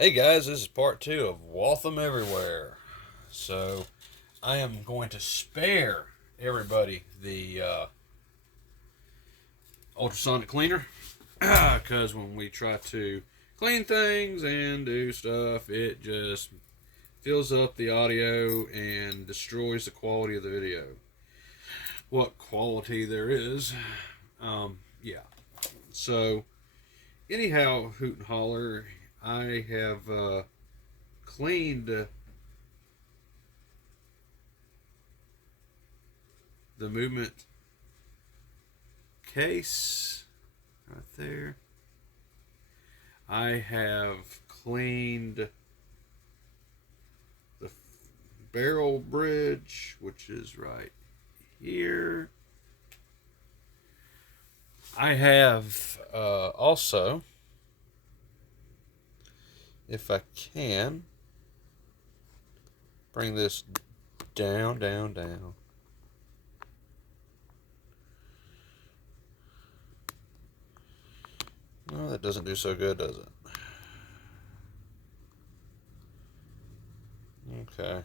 Hey guys, this is part two of Waltham Everywhere. So I am going to spare everybody the ultrasonic cleaner because when we try to clean things and do stuff, it just fills up the audio and destroys the quality of the video. What quality there is, yeah. So anyhow, hoot and holler, I have cleaned the movement case right there. I have cleaned the barrel bridge, which is right here. I have also, if I can, bring this down, down, down. No, that doesn't do so good, does it? Okay.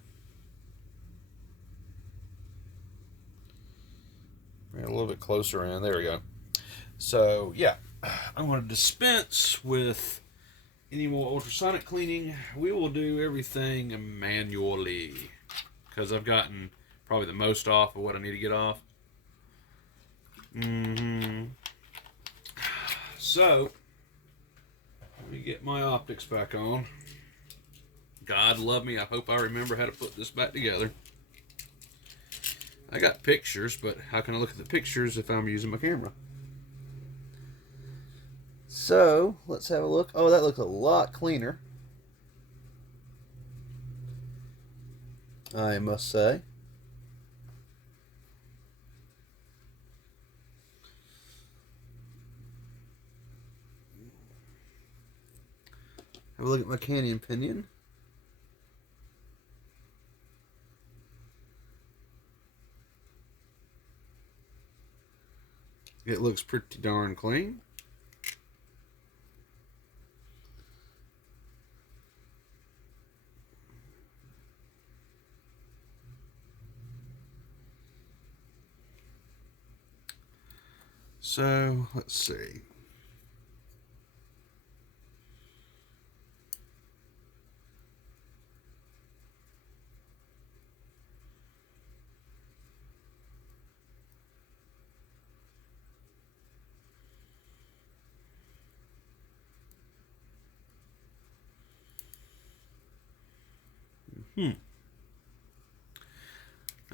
Bring it a little bit closer in. There we go. So, yeah, I'm going to dispense with any more ultrasonic cleaning. We will do everything manually because I've gotten probably the most off of what I need to get off. So, let me get my optics back on. God love me, I hope I remember how to put this back together. I got pictures, but how can I look at the pictures if I'm using my camera? So, let's have a look. Oh, that looks a lot cleaner, I must say. Have a look at my canyon pinion. It looks pretty darn clean. So, let's see.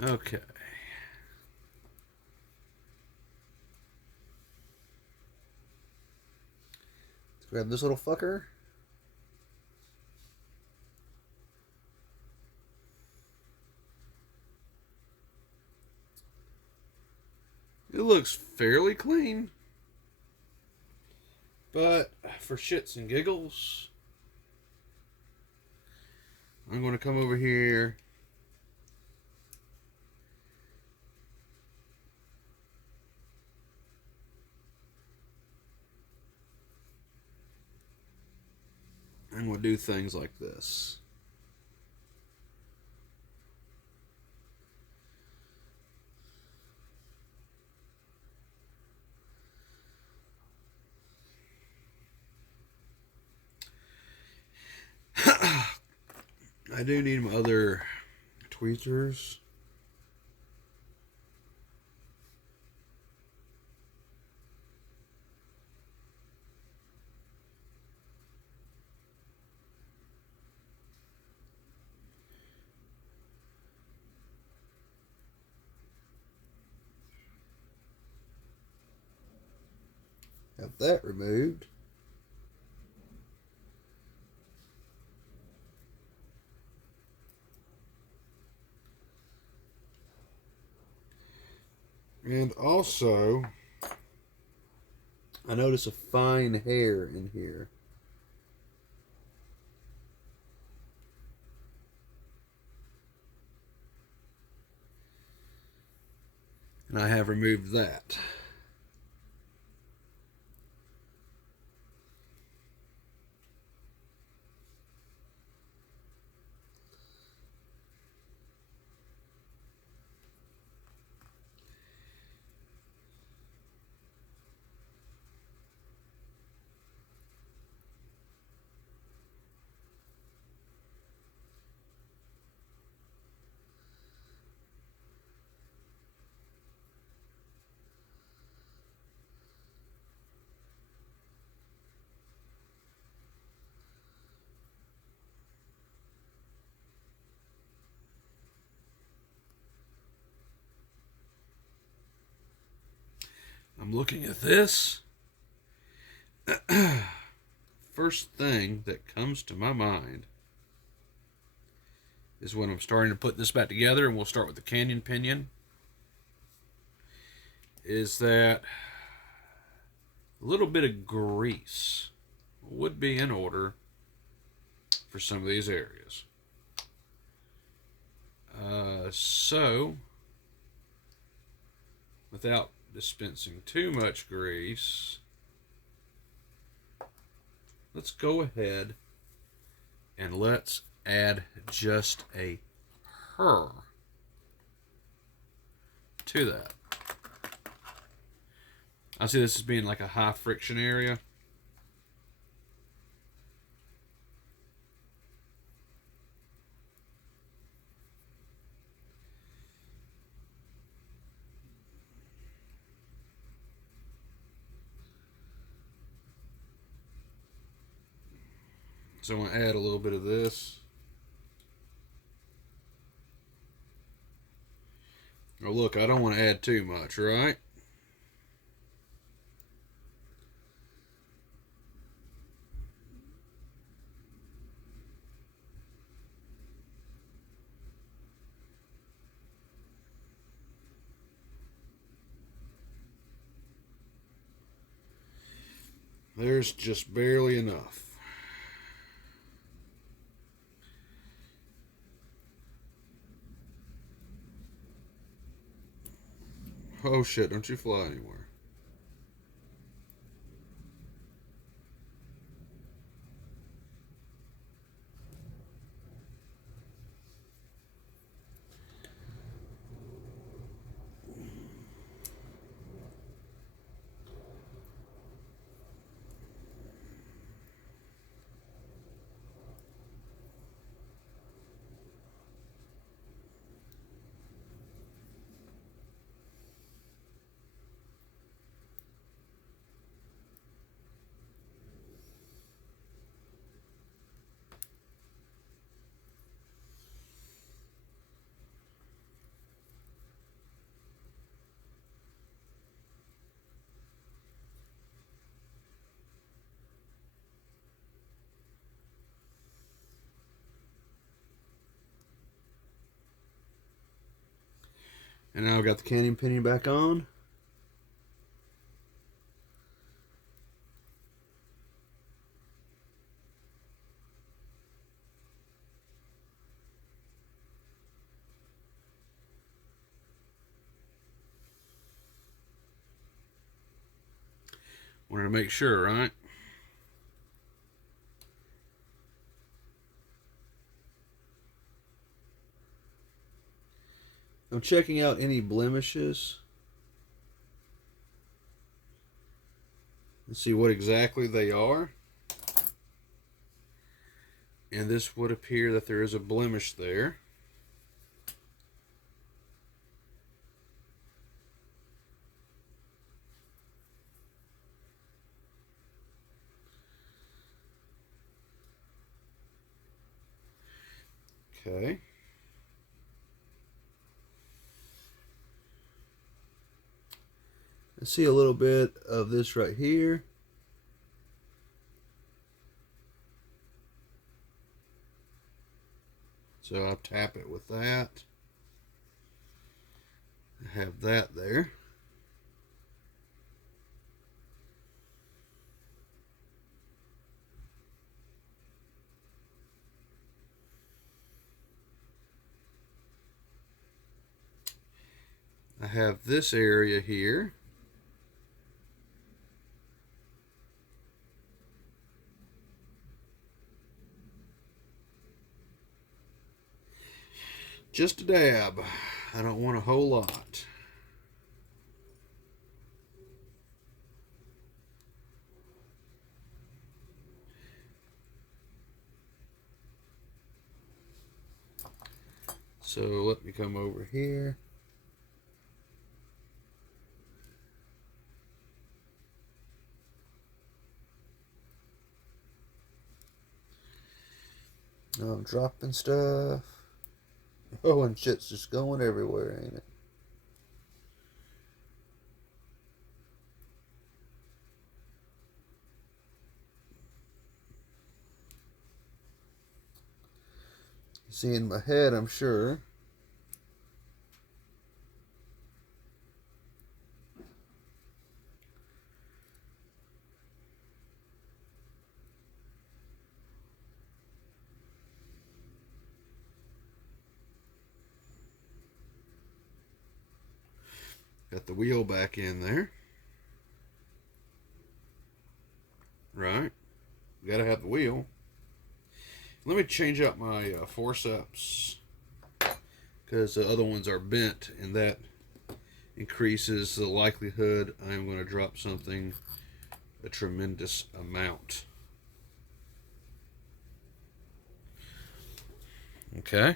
Okay. Let's grab this little fucker. It looks fairly clean. But for shits and giggles, I'm going to come over here and we'll do things like this. I do need my other tweezers. Have that removed. And also, I notice a fine hair in here. And I have removed that. I'm looking at this. First thing that comes to my mind is when I'm starting to put this back together, and we'll start with the canyon pinion, is that a little bit of grease would be in order for some of these areas. So, without dispensing too much grease, let's go ahead and let's add just a her to that. I see this as being like a high friction area. So I'm going to add a little bit of this. Oh, look, I don't want to add too much, right? There's just barely enough. Oh shit, don't you fly anywhere. And now I've got the canyon pinion back on. Wanted to make sure, right? I'm checking out any blemishes. Let's see what exactly they are. And this would appear that there is a blemish there. Okay. I see a little bit of this right here. So I'll tap it with that. I have that there. I have this area here. Just a dab. I don't want a whole lot. So let me come over here. Now I'm dropping stuff. Oh, and shit's just going everywhere, ain't it? See in my head, I'm sure. Got the wheel back in there. Right. Gotta have the wheel. Let me change out my forceps, because the other ones are bent, and that increases the likelihood I am going to drop something a tremendous amount. Okay.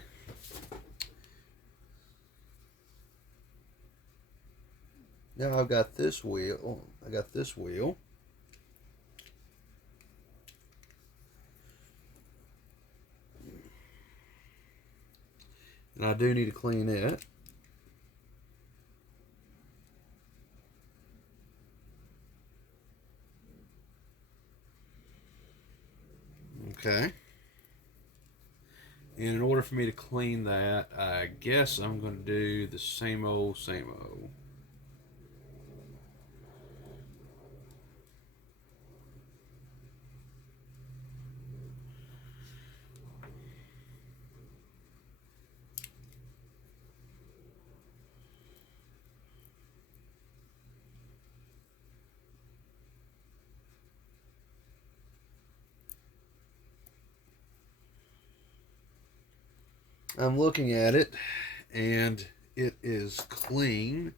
Now I've got this wheel. I got this wheel. And I do need to clean it. Okay. And in order for me to clean that, I guess I'm going to do the same old, same old. I'm looking at it, and it is clean,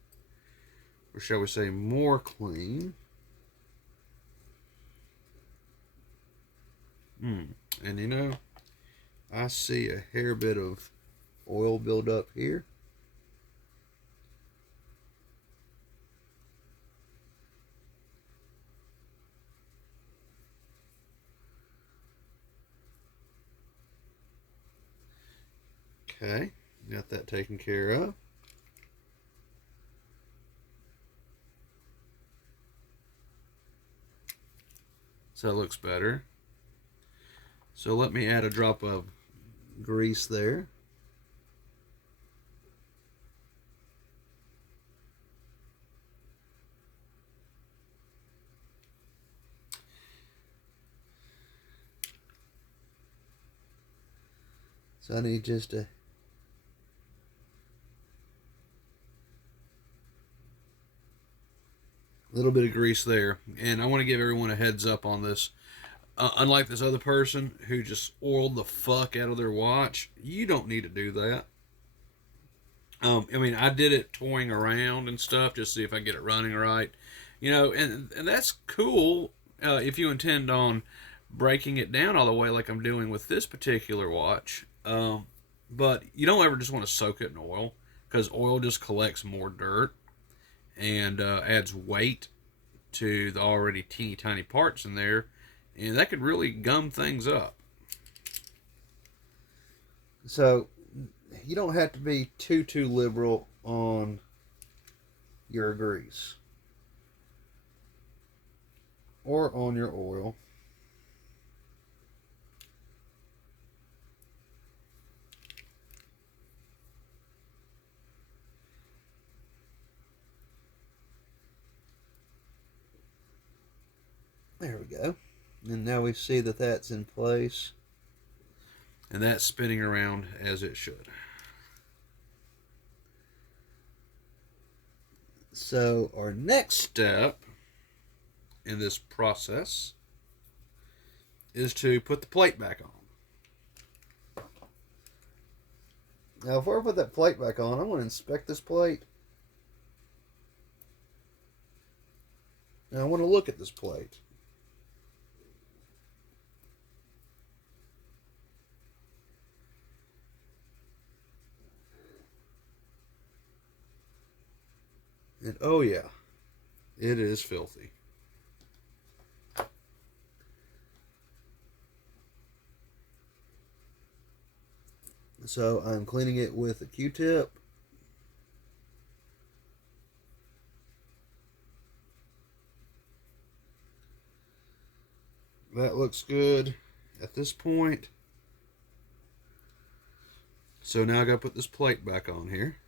or shall we say more clean. And you know, I see a hair bit of oil build up here. Okay, got that taken care of. So it looks better. So let me add a drop of grease there. So I need just a little bit of grease there. And I want to give everyone a heads up on this. Unlike this other person who just oiled the fuck out of their watch, you don't need to do that. I mean, I did it toying around and stuff just to see if I get it running right. You know, and that's cool if you intend on breaking it down all the way like I'm doing with this particular watch. But you don't ever just want to soak it in oil, because oil just collects more dirt and adds weight to the already teeny tiny parts in there, and that could really gum things up. So you don't have to be too liberal on your grease or on your oil. There we go. And now we see that that's in place. And that's spinning around as it should. So our next step in this process is to put the plate back on. Now, before I put that plate back on, I want to inspect this plate. Now, I want to look at this plate. And oh yeah, it is filthy. So I'm cleaning it with a Q-tip. That looks good. At this point, So now I gotta put this plate back on here.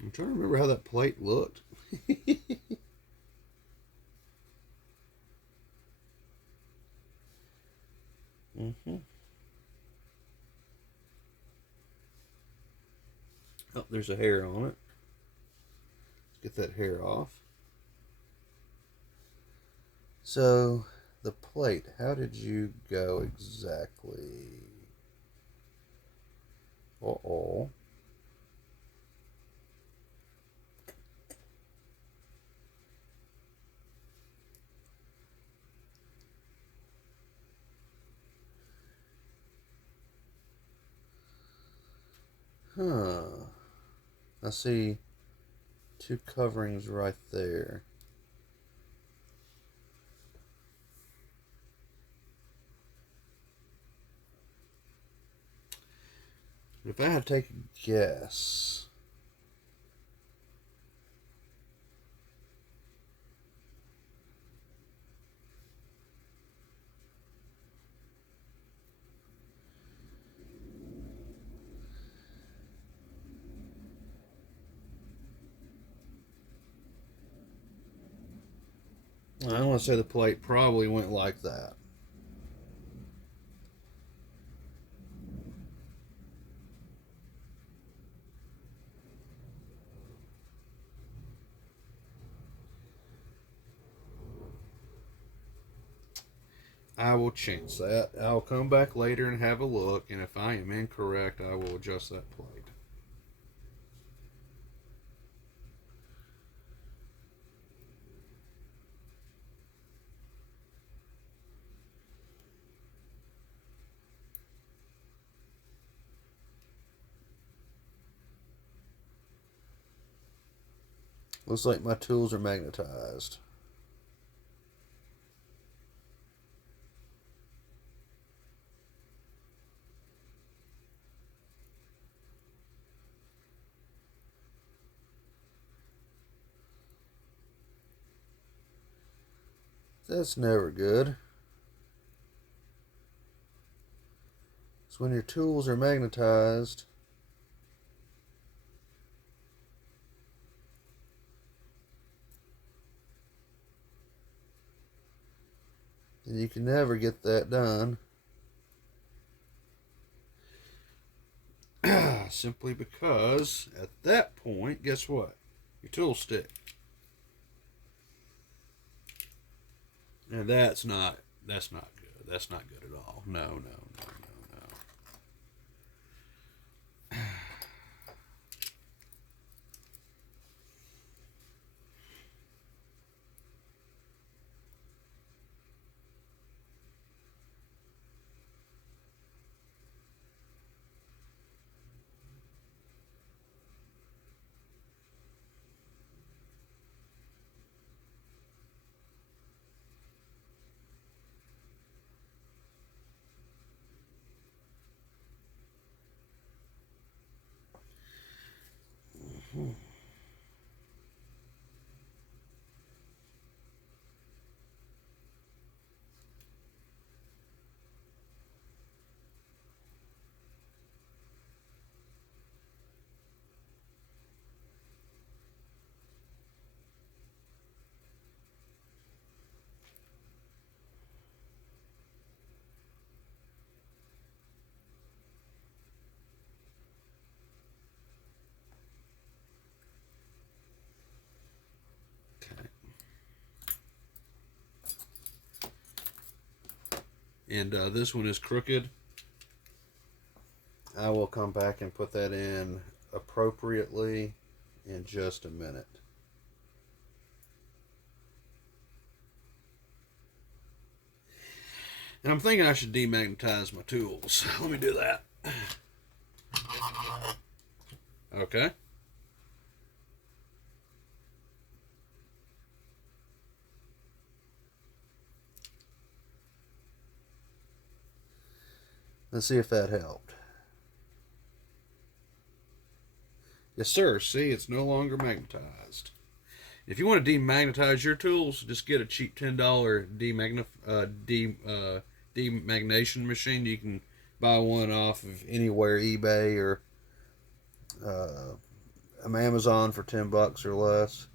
I'm trying to remember how that plate looked. Mm-hmm. Oh, there's a hair on it. Let's get that hair off. So, the plate, how did you go exactly? Uh-oh. Huh. I see two coverings right there. If I had to take a guess, I want to say the plate probably went like that. I will chance that. I'll come back later and have a look, and if I am incorrect, I will adjust that plate. Looks like my tools are magnetized. That's never good. So when your tools are magnetized, then you can never get that done. Simply because at that point, guess what? Your tools stick. And that's not good. That's not good at all. No, no, no, no, no. Okay. And this one is crooked. I will come back and put that in appropriately in just a minute. And I'm thinking I should demagnetize my tools. Let me do that. Okay. Let's see if that helped. Yes, sir. See, it's no longer magnetized. If you want to demagnetize your tools, just get a cheap $10 demagnation machine. You can buy one off of anywhere, eBay or uh, Amazon for $10 or less.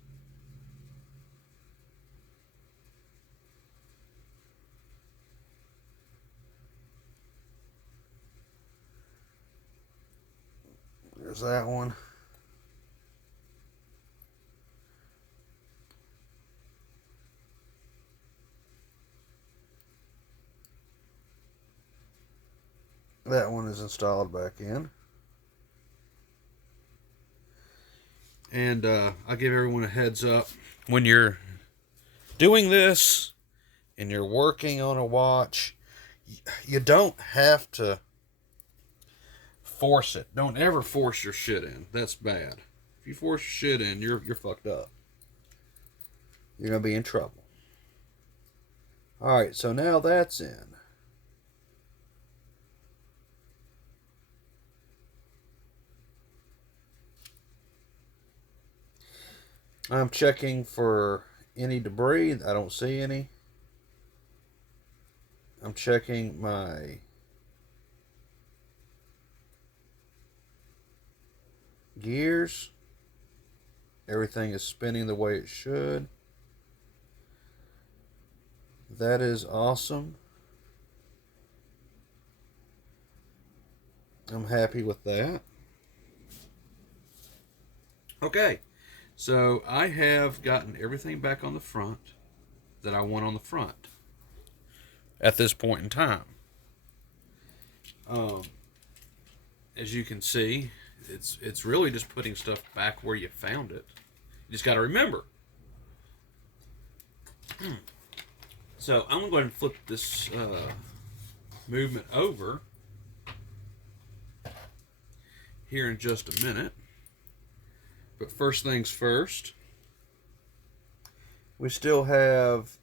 There's that one. That one is installed back in. And I'll give everyone a heads up. When you're doing this and you're working on a watch, you don't have to force it. Don't ever force your shit in. That's bad. If you force your shit in, you're fucked up. You're gonna be in trouble. Alright, so now that's in. I'm checking for any debris. I don't see any. I'm checking my gears. Everything is spinning the way it should. That is awesome. I'm happy with that. Okay, so I have gotten everything back on the front that I want on the front at this point in time. As you can see, it's really just putting stuff back where you found it. You just got to remember. So I'm going to go ahead and flip this movement over here in just a minute. But first things first, we still have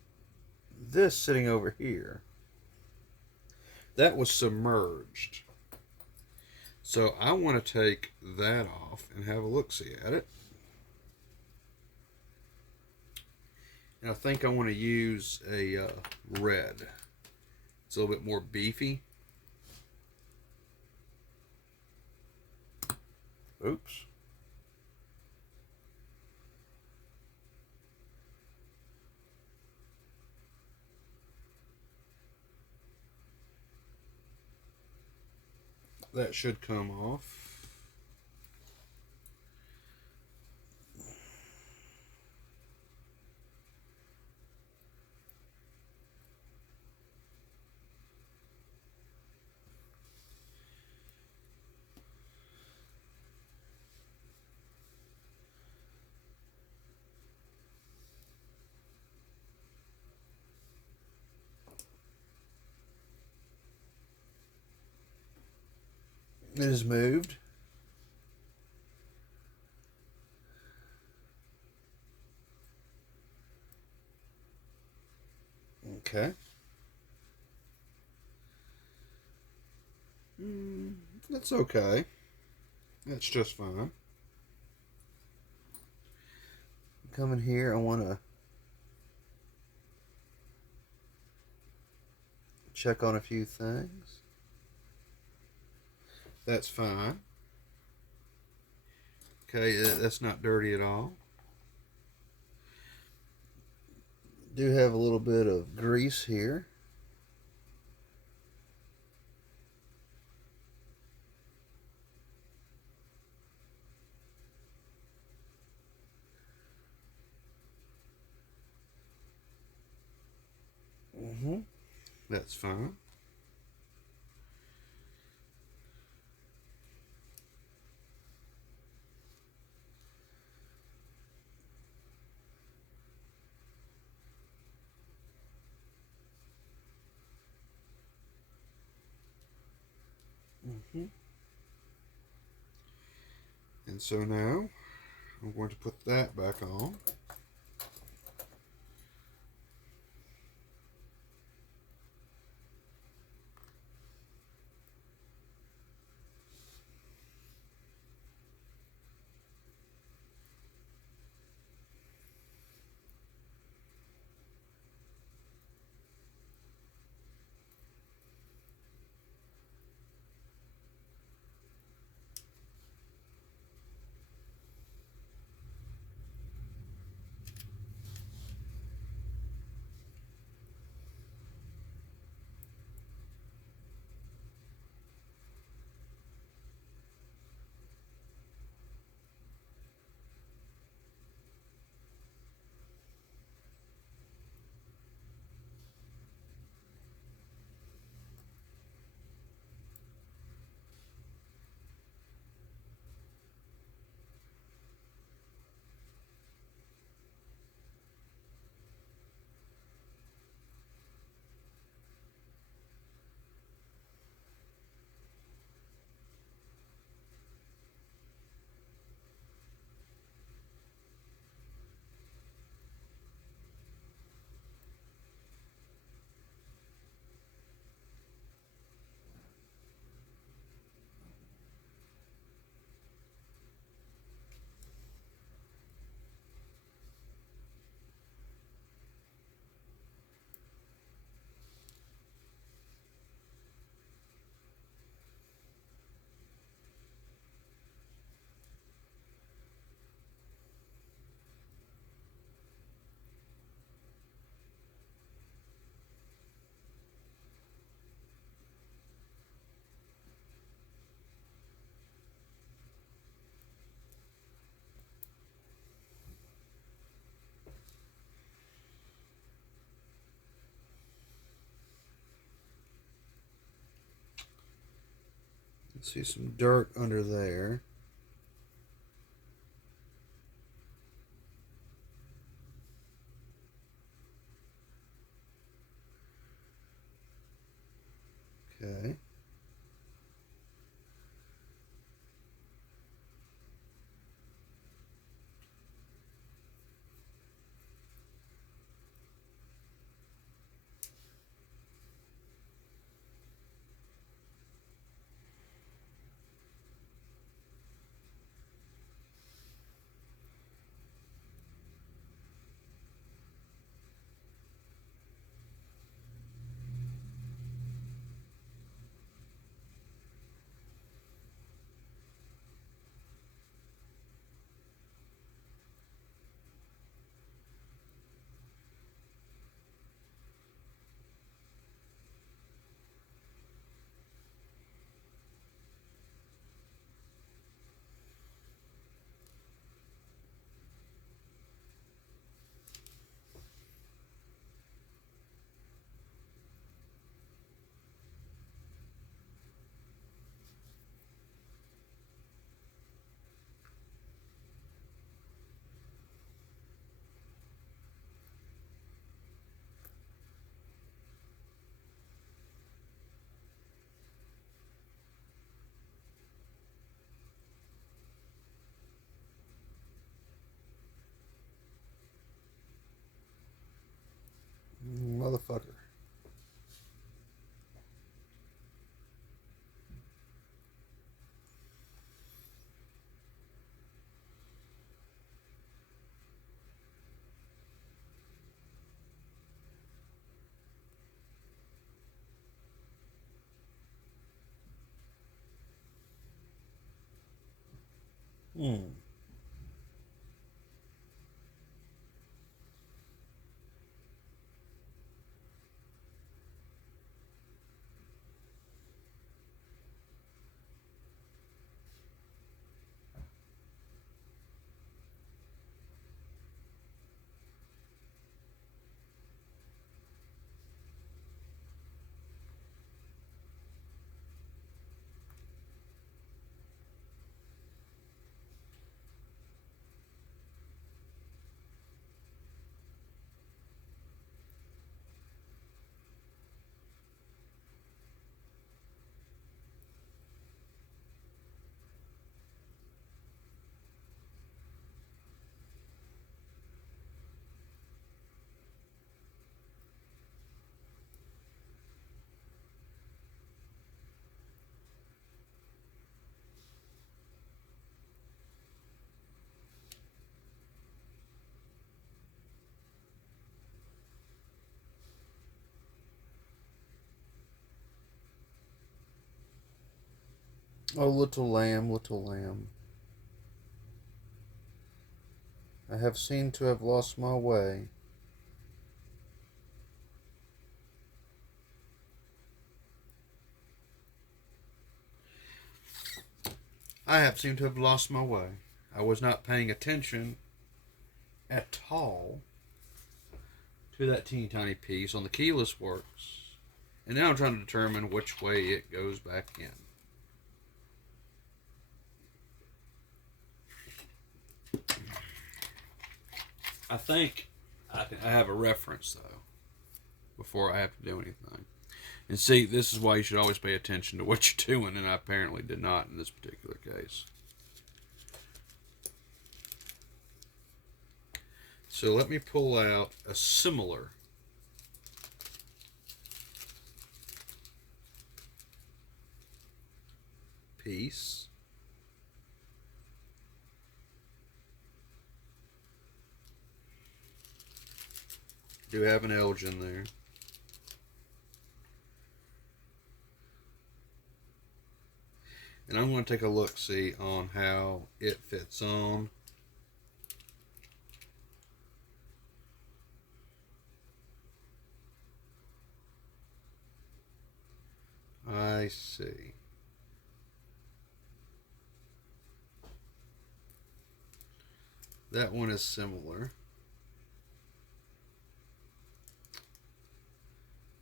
this sitting over here. That was submerged. So I want to take that off and have a look-see at it. And I think I want to use a red. It's a little bit more beefy. Oops. That should come off. It is moved. Okay. That's okay. That's just fine. Come in here, I want to check on a few things. That's fine. Okay, that's not dirty at all. Do have a little bit of grease here. That's fine. And so now I'm going to put that back on. See some dirt under there. Okay. Motherfucker. Hmm. Oh, little lamb, little lamb. I have seemed to have lost my way. I have seemed to have lost my way. I was not paying attention at all to that teeny tiny piece on the keyless works. And now I'm trying to determine which way it goes back in. I think I have a reference though before I have to do anything. And see, this is why you should always pay attention to what you're doing, and I apparently did not in this particular case. So let me pull out a similar piece. Do have an Elgin there. And I'm going to take a look-see on how it fits on. I see. That one is similar.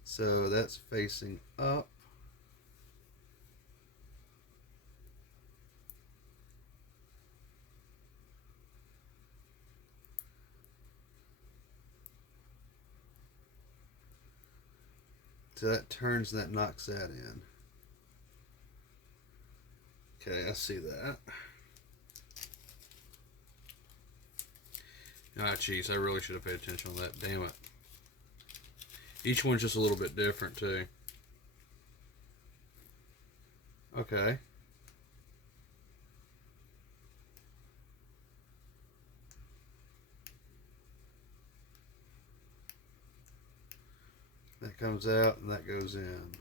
So that's facing up. till that turns and that knocks that in. Okay, I see that. Ah, jeez, I really should have paid attention on that. Damn it. Each one's just a little bit different, too. Okay. That comes out and that goes in.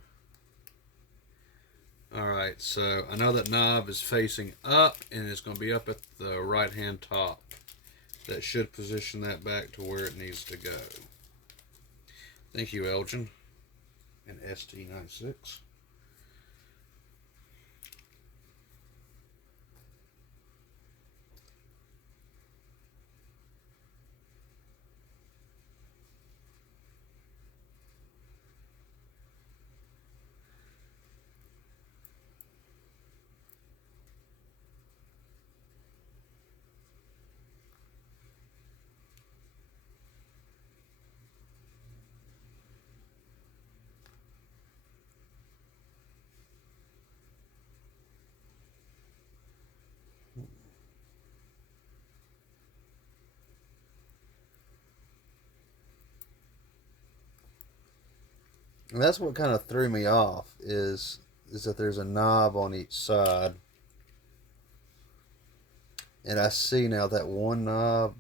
Alright, so I know that knob is facing up and it's going to be up at the right hand top. That should position that back to where it needs to go. Thank you, Elgin. And ST96. And that's what kind of threw me off is that there's a knob on each side. And I see now that one knob,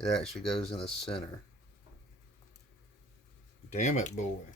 it actually goes in the center. Damn it, boy.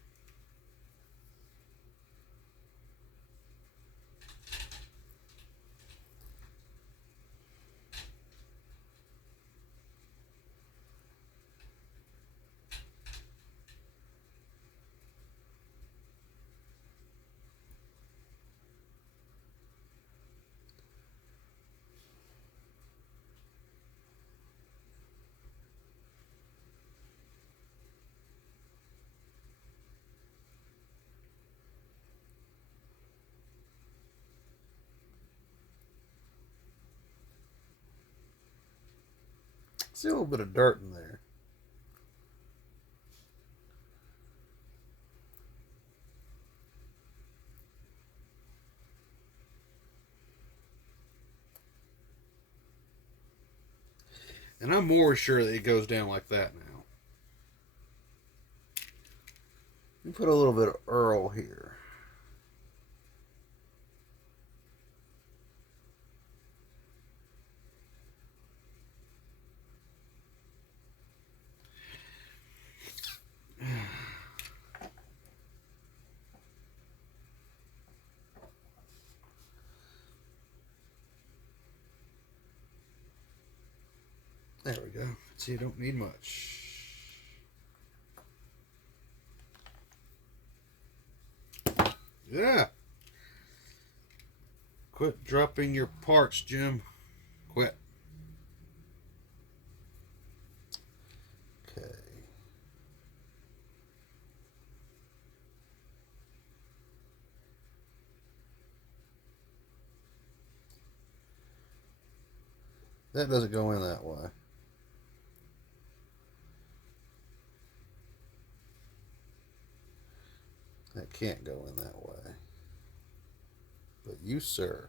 See a little bit of dirt in there. And I'm more sure that it goes down like that now. You put a little bit of Earl here. There we go. See, you don't need much. Yeah. Quit dropping your parts, Jim. Quit. Okay. That doesn't go in that way. That can't go in that way. But you, sir,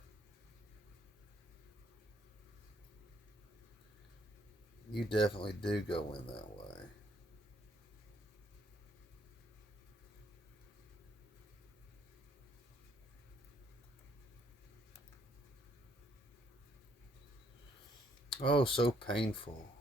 you definitely do go in that way. Oh, so painful.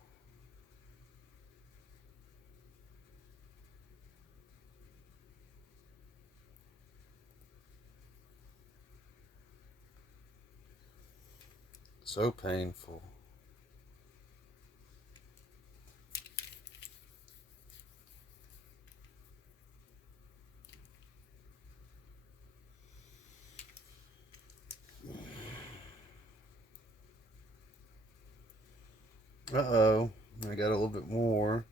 So painful. Uh-oh. I got a little bit more.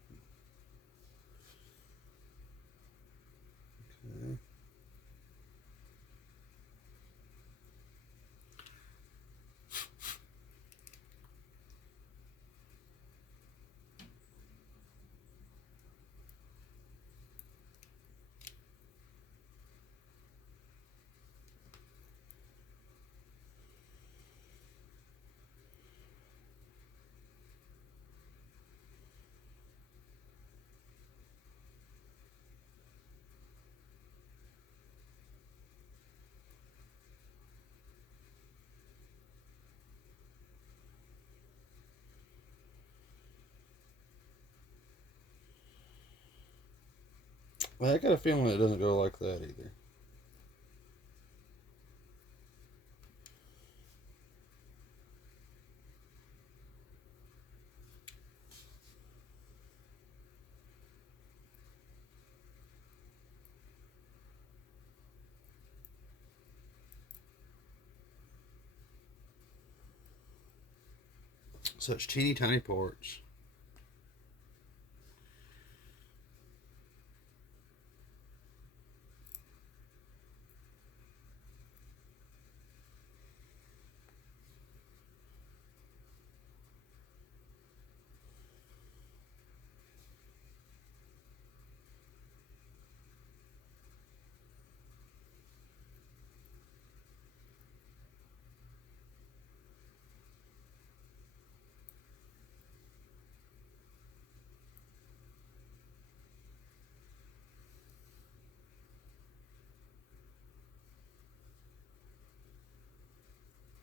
Okay. Well, I got a feeling it doesn't go like that either. Such teeny tiny parts.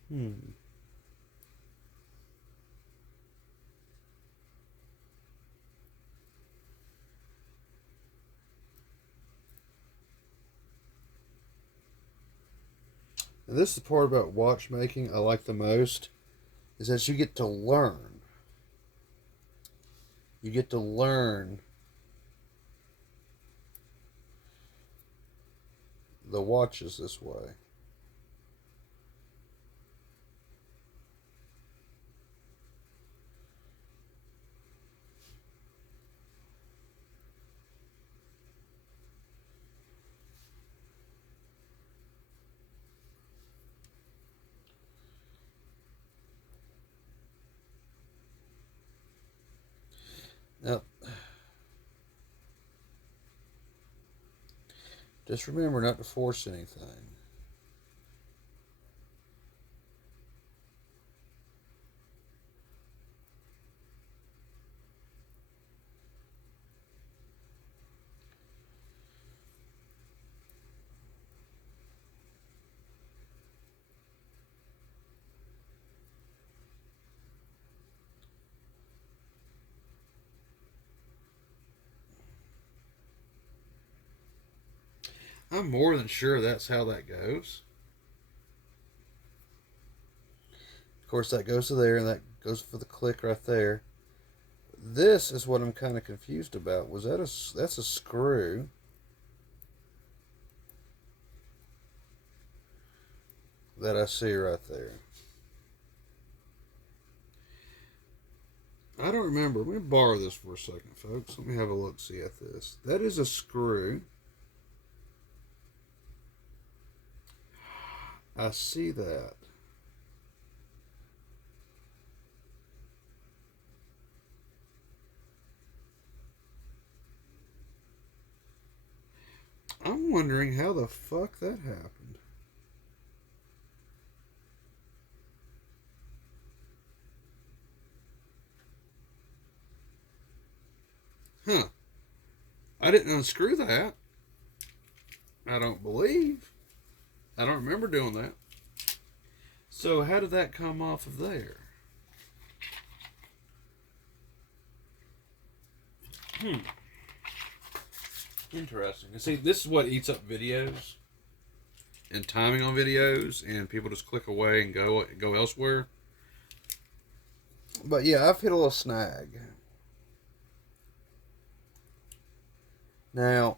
Hmm. And this is the part about watchmaking I like the most, is that you get to learn. You get to learn the watches this way. Now, just remember not to force anything. I'm more than sure that's how that goes. Of course, that goes to there, and that goes for the click right there. This is what I'm kind of confused about. Was that that's a screw? That I see right there. I don't remember. Let me borrow this for a second, folks. Let me have a look see at this. That is a screw. I see that. I'm wondering how the fuck that happened. Huh. I didn't unscrew that. I don't believe. I don't remember doing that. So how did that come off of there? Hmm. Interesting. And see, this is what eats up videos and timing on videos, and people just click away and go elsewhere. But yeah, I've hit a little snag. Now,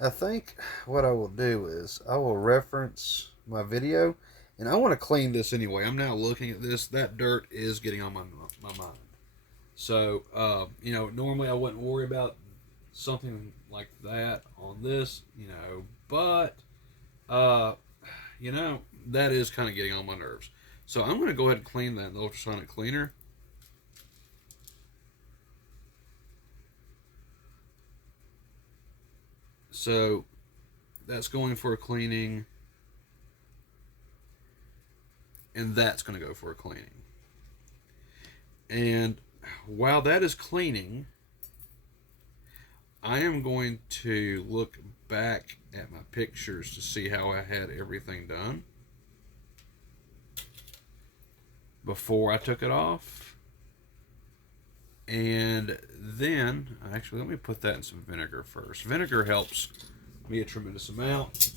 I think what I will do is I will reference my video, and I want to clean this anyway. I'm now looking at this. That dirt is getting on my mind. So, normally I wouldn't worry about something like that on this, but, uh, that is kind of getting on my nerves. So I'm going to go ahead and clean that in the ultrasonic cleaner. So that's going for a cleaning, and that's going to go for a cleaning. And while that is cleaning, I am going to look back at my pictures to see how I had everything done. before I took it off. And then, actually, let me put that in some vinegar first. Vinegar helps me a tremendous amount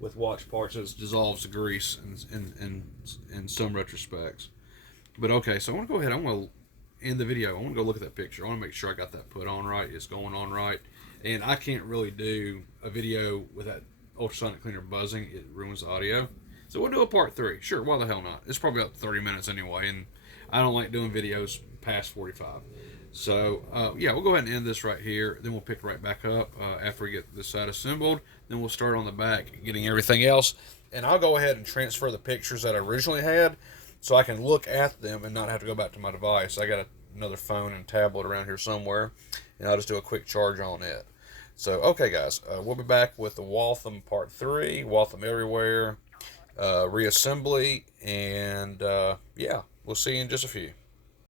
with watch parts. It dissolves the grease in some retrospects. But okay, so I want to go ahead. I want to end the video. I want to go look at that picture. I want to make sure I got that put on right. It's going on right. And I can't really do a video with that ultrasonic cleaner buzzing. It ruins the audio. So we'll do a part 3. Sure, why the hell not? It's probably about 30 minutes anyway, and I don't like doing videos past 45. So, yeah, we'll go ahead and end this right here. Then we'll pick right back up after we get this side assembled. Then we'll start on the back, getting everything else. And I'll go ahead and transfer the pictures that I originally had so I can look at them and not have to go back to my device. I got another phone and tablet around here somewhere, and I'll just do a quick charge on it. So, okay, guys, we'll be back with the Waltham Part 3, Waltham Everywhere, reassembly, and yeah, we'll see you in just a few.